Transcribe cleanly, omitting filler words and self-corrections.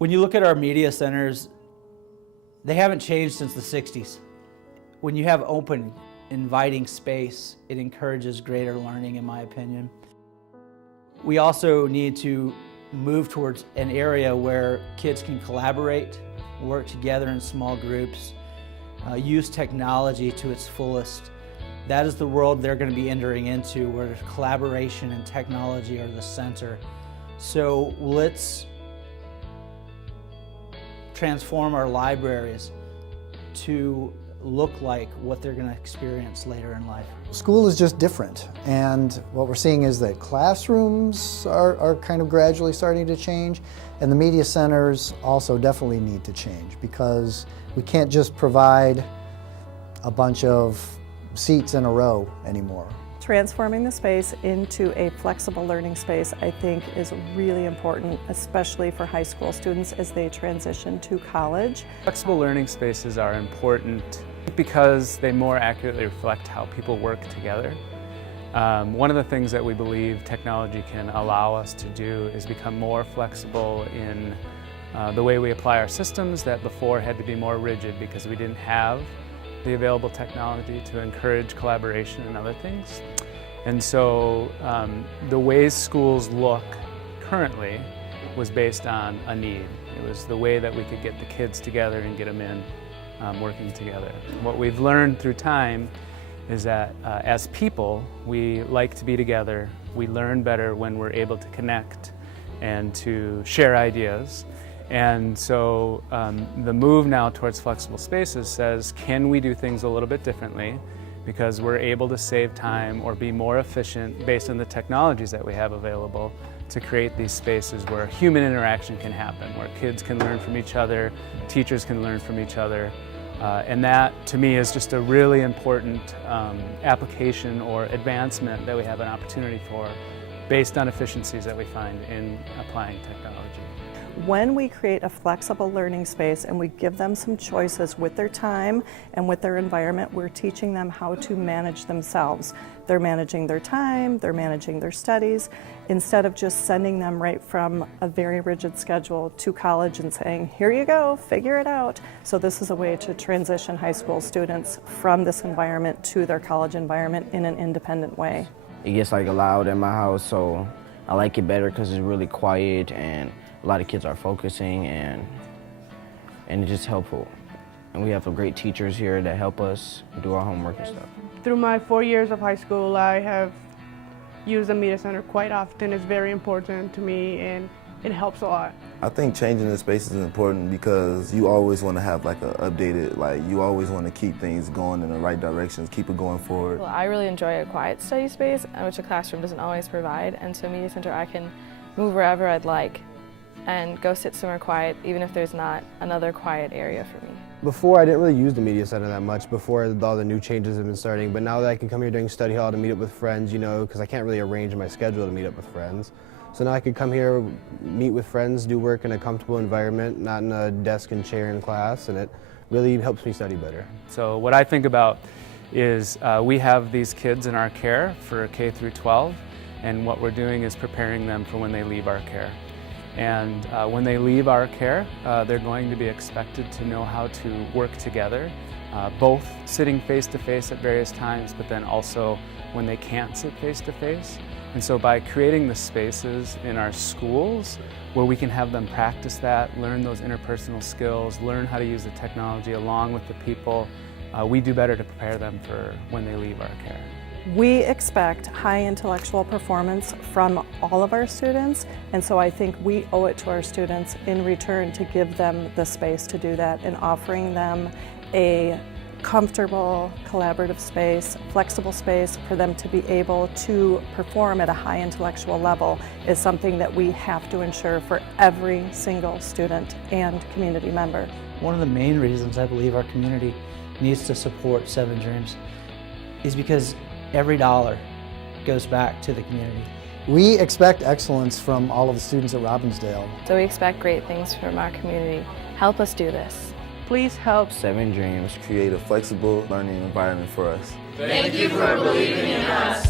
When you look at our media centers, they haven't changed since the 60s. When you have open, inviting space, it encourages greater learning, in my opinion. We also need to move towards an area where kids can collaborate, work together in small groups, use technology to its fullest. That is the world they're going to be entering into, where collaboration and technology are the center. So let's transform our libraries to look like what they're going to experience later in life. School is just different, and what we're seeing is that classrooms are kind of gradually starting to change, and the media centers also definitely need to change, because we can't just provide a bunch of seats in a row anymore. Transforming the space into a flexible learning space, I think, is really important, especially for high school students as they transition to college. Flexible learning spaces are important because they more accurately reflect how people work together. One of the things that we believe technology can allow us to do is become more flexible in the way we apply our systems that before had to be more rigid because we didn't have the available technology to encourage collaboration and other things. And so the ways schools look currently was based on a need. It was the way that we could get the kids together and get them in working together. What we've learned through time is that as people, we like to be together. We learn better when we're able to connect and to share ideas. And so the move now towards flexible spaces says, can we do things a little bit differently because we're able to save time or be more efficient based on the technologies that we have available to create these spaces where human interaction can happen, where kids can learn from each other, teachers can learn from each other. And that, to me, is just a really important application or advancement that we have an opportunity for based on efficiencies that we find in applying technology. When we create a flexible learning space and we give them some choices with their time and with their environment, we're teaching them how to manage themselves. They're managing their time, they're managing their studies, instead of just sending them right from a very rigid schedule to college and saying, here you go, figure it out. So this is a way to transition high school students from this environment to their college environment in an independent way. It gets loud in my house, so I like it better because it's really quiet and a lot of kids are focusing, and it's just helpful. And we have some great teachers here that help us do our homework and stuff. Through my 4 years of high school, I have used the media center quite often. It's very important to me and it helps a lot. I think changing the space is important because you always want to have an updated, you always want to keep things going in the right directions, keep it going forward. Well, I really enjoy a quiet study space, which a classroom doesn't always provide, and so media center I can move wherever I'd like and go sit somewhere quiet, even if there's not another quiet area for me. Before, I didn't really use the media center that much before all the new changes have been starting, but now that I can come here during study hall to meet up with friends, because I can't really arrange my schedule to meet up with friends. So now I could come here, meet with friends, do work in a comfortable environment, not in a desk and chair in class, and it really helps me study better. So what I think about is we have these kids in our care for K through 12, and what we're doing is preparing them for when they leave our care. And when they leave our care, they're going to be expected to know how to work together, both sitting face-to-face at various times, but then also when they can't sit face-to-face. And so by creating the spaces in our schools where we can have them practice that, learn those interpersonal skills, learn how to use the technology along with the people, we do better to prepare them for when they leave our care. We expect high intellectual performance from all of our students, and so I think we owe it to our students in return to give them the space to do that, and offering them a comfortable, collaborative space, flexible space for them to be able to perform at a high intellectual level is something that we have to ensure for every single student and community member. One of the main reasons I believe our community needs to support Seven Dreams is because every dollar goes back to the community. We expect excellence from all of the students at Robbinsdale. So we expect great things from our community. Help us do this. Please help Seven Dreams Create a flexible learning environment for us. Thank you for believing in us.